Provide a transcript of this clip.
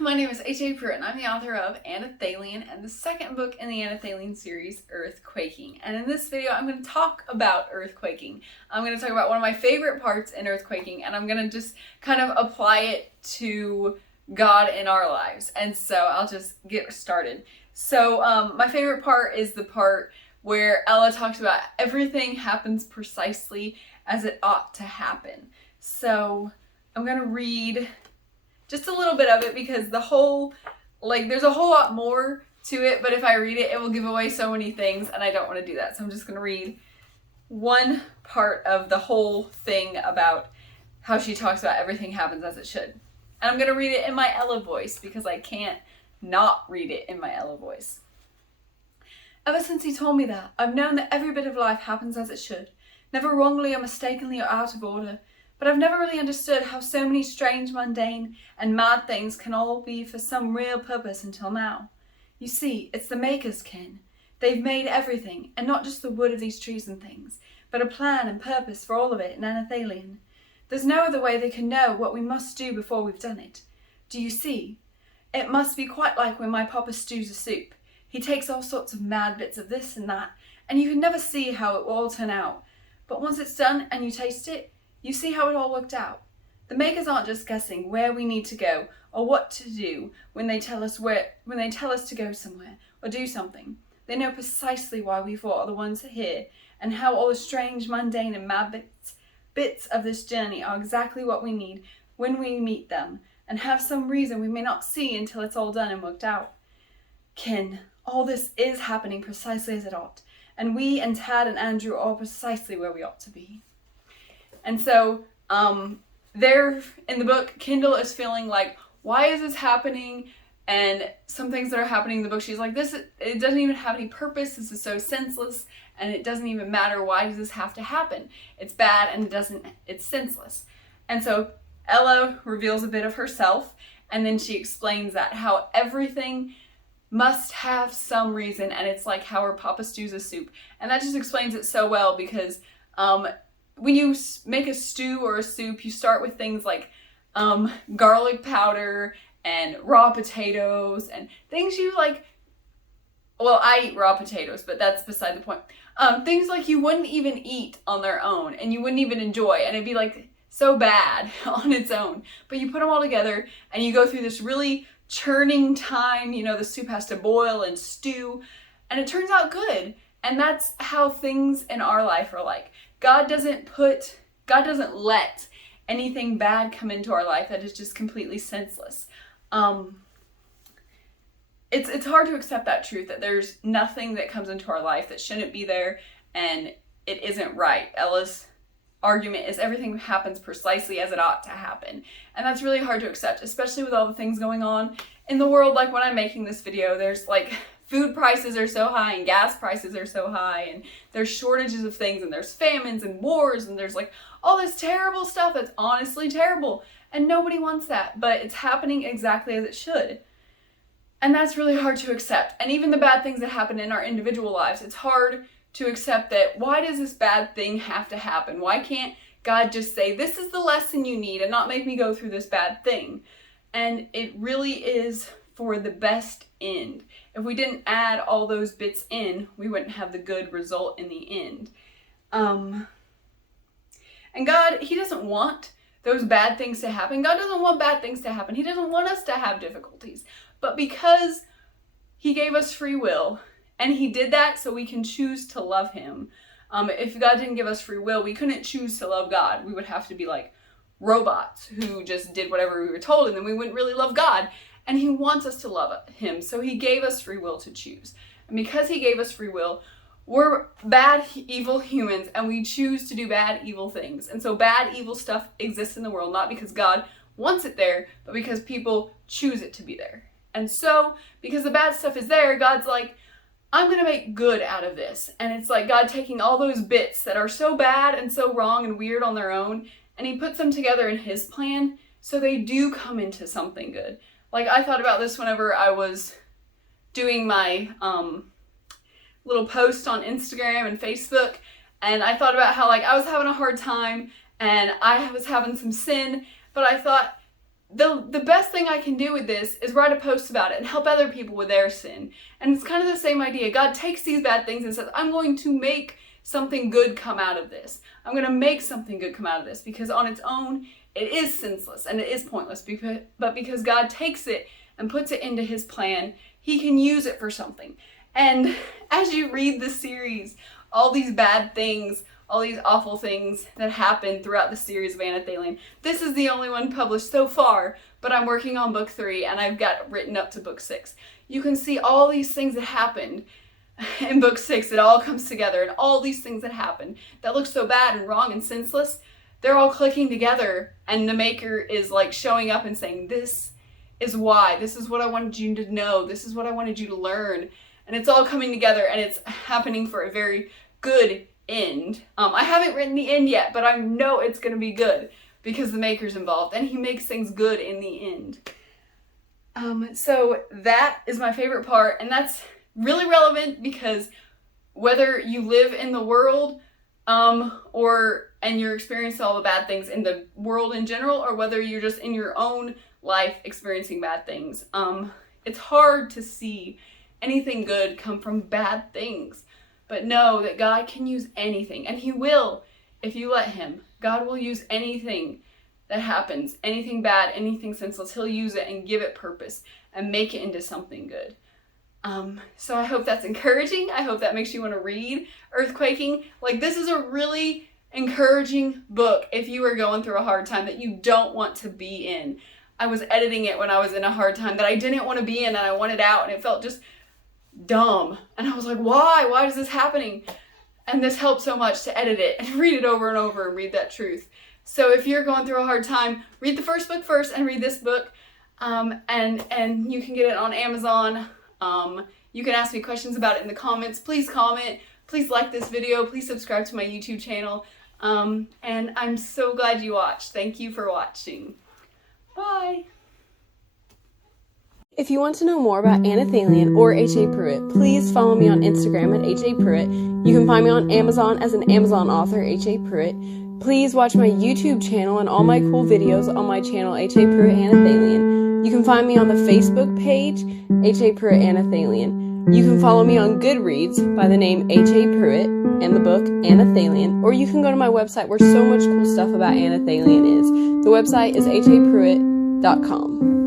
my name is HAPruitt and I'm the author of Anelthalien and the second book in the Anelthalien series, Earth Quaking. And in this video, I'm going to talk about Earth Quaking. I'm going to talk about one of my favorite parts in Earth Quaking, and I'm going to just kind of apply it to God in our lives. And so I'll just get started. So my favorite part is the part where Ella talks about everything happens precisely as it ought to happen. So I'm going to read just a little bit of it because there's a whole lot more to it, but if I read it, it will give away so many things, and I don't want to do that. So I'm just going to read one part of the whole thing about how she talks about everything happens as it should. And I'm going to read it in my Ella voice because I can't not read it in my Ella voice. Ever since he told me that, I've known that every bit of life happens as it should, never wrongly or mistakenly or out of order. But I've never really understood how so many strange, mundane, and mad things can all be for some real purpose until now. You see, it's the makers, kin. They've made everything, and not just the wood of these trees and things, but a plan and purpose for all of it in Anelthalien. There's no other way they can know what we must do before we've done it. Do you see? It must be quite like when my papa stews a soup. He takes all sorts of mad bits of this and that, and you can never see how it will all turn out. But once it's done and you taste it, you see how it all worked out. The makers aren't just guessing where we need to go or what to do when they tell us to go somewhere or do something. They know precisely why we four are the ones here, and how all the strange, mundane, and mad bits of this journey are exactly what we need when we meet them, and have some reason we may not see until it's all done and worked out. Kin, all this is happening precisely as it ought, and we and Tad and Andrew are precisely where we ought to be. And so, there in the book, Kendall is feeling like, why is this happening? And some things that are happening in the book, she's like, it doesn't even have any purpose. This is so senseless, and it doesn't even matter. Why does this have to happen? It's bad, and it's senseless. And so Ella reveals a bit of herself, and then she explains that how everything must have some reason, and it's like how her papa stews a soup. And that just explains it so well because, when you make a stew or a soup, you start with things like garlic powder and raw potatoes and things you like. Well, I eat raw potatoes, but that's beside the point. Things like you wouldn't even eat on their own and you wouldn't even enjoy, and it'd be like so bad on its own. But you put them all together and you go through this really churning time. You know, the soup has to boil and stew, and it turns out good. And that's how things in our life are like. God doesn't let anything bad come into our life that is just completely senseless. It's hard to accept that truth, that there's nothing that comes into our life that shouldn't be there and it isn't right. Ella's argument is everything happens precisely as it ought to happen. And that's really hard to accept, especially with all the things going on in the world. Like when I'm making this video, there's like food prices are so high and gas prices are so high, and there's shortages of things, and there's famines and wars, and there's like all this terrible stuff that's honestly terrible, and nobody wants that, but it's happening exactly as it should. And that's really hard to accept. And even the bad things that happen in our individual lives, it's hard to accept that why does this bad thing have to happen? Why can't God just say, this is the lesson you need, and not make me go through this bad thing? And it really is for the best end. If we didn't add all those bits in, we wouldn't have the good result in the end. And God, He doesn't want those bad things to happen. God doesn't want bad things to happen. He doesn't want us to have difficulties. But because He gave us free will, and He did that so we can choose to love Him. If God didn't give us free will, we couldn't choose to love God. We would have to be like robots who just did whatever we were told, and then we wouldn't really love God. And He wants us to love Him, so He gave us free will to choose. And because He gave us free will, we're bad, evil humans, and we choose to do bad, evil things. And so bad, evil stuff exists in the world, not because God wants it there, but because people choose it to be there. And so, because the bad stuff is there, God's like, I'm going to make good out of this. And it's like God taking all those bits that are so bad and so wrong and weird on their own, and He puts them together in His plan, so they do come into something good. Like, I thought about this whenever I was doing my little post on Instagram and Facebook, and I thought about how, like, I was having a hard time, and I was having some sin, but I thought, the best thing I can do with this is write a post about it and help other people with their sin. And it's kind of the same idea. God takes these bad things and says, I'm going to make something good come out of this. I'm going to make something good come out of this, because on its own, it is senseless and it is pointless. But because God takes it and puts it into his plan, he can use it for something. And as you read the series, all these bad things, all these awful things that happen throughout the series of Anelthalien. This is the only one published so far, but I'm working on book 3 and I've got written up to book 6. You can see all these things that happened in book 6. It all comes together, and all these things that happened that look so bad and wrong and senseless, they're all clicking together, and the maker is like showing up and saying, this is why, this is what I wanted you to know, this is what I wanted you to learn. And it's all coming together, and it's happening for a very good end. I haven't written the end yet, but I know it's going to be good because the maker's involved and he makes things good in the end. So that is my favorite part, and that's really relevant because whether you live in the world and you're experiencing all the bad things in the world in general, or whether you're just in your own life experiencing bad things, it's hard to see anything good come from bad things. But know that God can use anything, and he will if you let him. God will use anything that happens, anything bad, anything senseless. He'll use it and give it purpose and make it into something good. So I hope that's encouraging. I hope that makes you want to read Earth Quaking. Like, this is a really encouraging book if you are going through a hard time that you don't want to be in. I was editing it when I was in a hard time that I didn't want to be in, and I wanted out, and it felt just dumb. And I was like, why is this happening? And this helped so much to edit it and read it over and over and read that truth. So if you're going through a hard time, read the first book first and read this book. And you can get it on Amazon. You can ask me questions about it in the comments. Please comment. Please like this video. Please subscribe to my YouTube channel. And I'm so glad you watched. Thank you for watching. Bye. If you want to know more about Anelthalien or HAPruitt, please follow me on Instagram at HAPruitt. You can find me on Amazon as an Amazon author, HAPruitt. Please watch my YouTube channel and all my cool videos on my channel, HAPruitt Anelthalien. You can find me on the Facebook page, HAPruitt Anelthalien. You can follow me on Goodreads by the name HAPruitt and the book Anelthalien, or you can go to my website where so much cool stuff about Anelthalien is. The website is HAPruitt.com.